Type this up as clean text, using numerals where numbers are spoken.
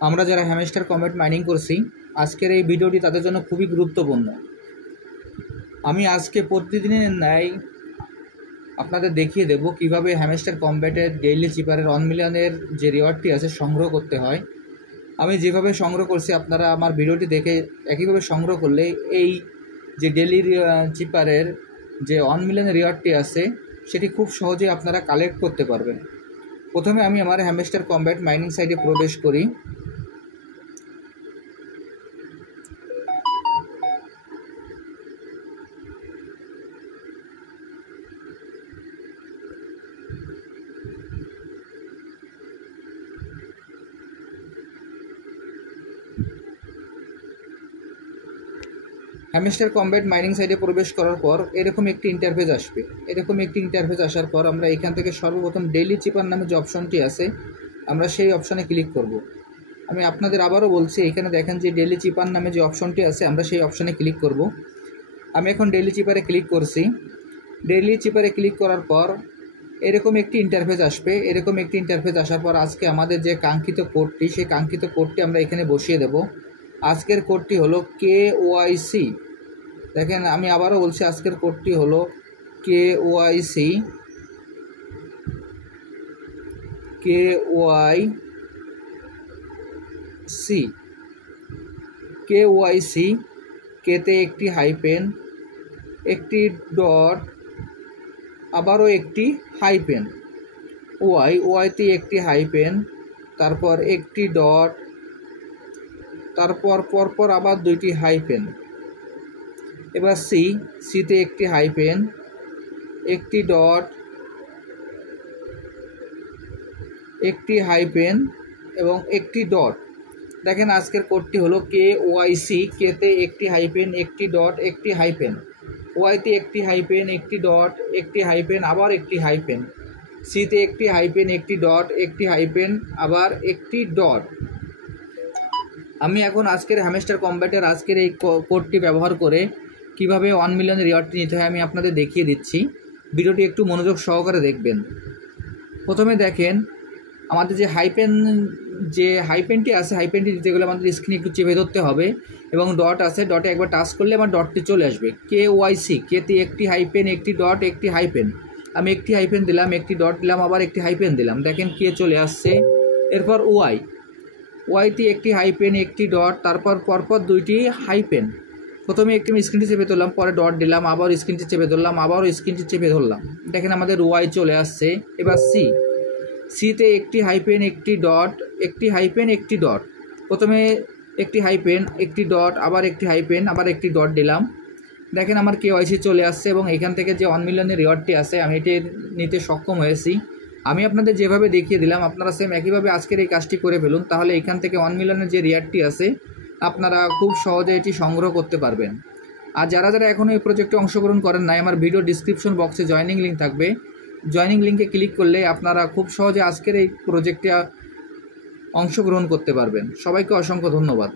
আমরা যারা hamster comet mining করছি, আজকের এই ভিডিওটি তাদের জন্য খুবই গুরুত্বপূর্ণ। আমি আজকে প্রতিদিনের ন্যায় আপনাদের দেখিয়ে দেব কিভাবে হ্যামস্টার কম্ব্যাটের ডেইলি চিপারের 1 মিলিয়নের যে রিওয়ার্ডটি আছে সংগ্রহ করতে হয়। আমি যেভাবে সংগ্রহ করছি আপনারা আমার ভিডিওটি দেখে একইভাবে সংগ্রহ করলে এই যে ডেইলি চিপারের যে 1 মিলিয়নের রিওয়ার্ডটি আছে সেটি খুব সহজে আপনারা কালেক্ট করতে পারবেন। প্রথমে আমি আমার হ্যামস্টার কম্ব্যাট মাইনিং সাইটে প্রবেশ করি। হ্যামস্টার কম্ব্যাট মাইনিং সাইটে প্রবেশ করার পর এরকম একটি ইন্টারফেস আসবে। এরকম একটি ইন্টারফেস আসার পর আমরা এখান থেকে সর্বপ্রথম ডেইলি চিপার নামে যে অপশনটি আছে আমরা সেই অপশনে ক্লিক করব। আমি আপনাদের আবারও বলছি, এখানে দেখেন যে ডেইলি চিপার নামে যে অপশনটি আছে আমরা সেই অপশনে ক্লিক করব। আমি এখন ডেইলি চিপারে ক্লিক করছি। ডেইলি চিপারে ক্লিক করার পর এরকম একটি ইন্টারফেস আসবে। এরকম একটি ইন্টারফেস আসার পর আজকে আমাদের যে কাঙ্ক্ষিত কোডটি, সেই কাঙ্ক্ষিত কোডটি আমরা এখানে বসিয়ে দেব। আজকের কোডটি হলো KYC। দেখেন আমি আবারও বলছি, আজকের কোডটি হলো KYC কেতে একটি হাইপেন, একটি ডট, আবারও একটি হাইপেন, ওয়াইতে একটি হাইপেন, তারপর একটি ডট, তারপর পরপর আবার দুইটি হাইপেন। এবার সিতে একটি হাইপেন, একটি ডট, একটি হাইপেন এবং একটি ডট। দেখেন আজকের কোডটি হলো KYC, কেতে একটি হাইপেন, একটি ডট, একটি হাইপেন, ওয়াইতে একটি হাইপেন, একটি ডট, একটি হাইপেন, আবার একটি হাইপেন, সিতে একটি হাইপেন, একটি ডট, একটি হাইপেন, আবার একটি ডট। আমি এখন আজকের হ্যামস্টার কম্ব্যাটের আজকের এই কোডটি ব্যবহার করে কিভাবে 1 মিলিয়ন রিওয়ার্ডটি নিতে হয় আমি আপনাদের দেখিয়ে দিচ্ছি। ভিডিওটি একটু মনোযোগ সহকারে দেখবেন। প্রথমে দেখেন আমাদের যে হাইপেনটি আছে, হাইপেনটি দিতে গেলে আমাদের স্ক্রিনে একটু চেপে ধরতে হবে এবং ডট আছে, ডটে একবার টাচ করলে আমার ডটটি চলে আসবে। KYC, কেতে একটি হাইপেন, একটি ডট, একটি হাইপেন। আমি একটি হাইপেন দিলাম, একটি ডট দিলাম, আবার একটি হাইপেন দিলাম, দেখেন কে চলে আসছে। এরপর ওয়াইতে একটি হাইপেন, একটি ডট, তারপর পরপর দুইটি হাইপেন। প্রথমে একটি স্ক্রিনটি চেপে ধরলাম, পরে ডট দিলাম, আবার স্ক্রিনটি চেপে ধরলাম, আবারও স্ক্রিনটি চেপে ধরলাম, দেখেন আমাদের ওয়াই চলে আসছে। এবার সিতে একটি হাইপেন, একটি ডট, একটি হাইপেন, একটি ডট। প্রথমে একটি হাইপেন, একটি ডট, আবার একটি হাইপেন, আবার একটি ডট দিলাম, দেখেন আমার KYC চলে আসছে এবং এখান থেকে যে 1 মিলিয়নের রিওয়ার্ডটি আছে আমি এটি নিতে সক্ষম হয়েছি। আমি আপনাদের যেভাবে দেখিয়ে দিলাম আপনারা সেম একইভাবে আজকের এই কাজটি করে ফেলুন, তাহলে এখান থেকে 1 মিলিয়নের যে রিওয়ার্ডটি আছে আপনারা খুব সহজে এটি সংগ্রহ করতে পারবেন। আর যারা যারা এখনও এই প্রজেক্টে অংশগ্রহণ করেন নাই, আমার ভিডিও ডিসক্রিপশন বক্সে জয়েনিং লিঙ্ক থাকবে। জয়েনিং লিঙ্কে ক্লিক করলে আপনারা খুব সহজে আজকের এই প্রজেক্টে অংশগ্রহণ করতে পারবেন। সবাইকে অসংখ্য ধন্যবাদ।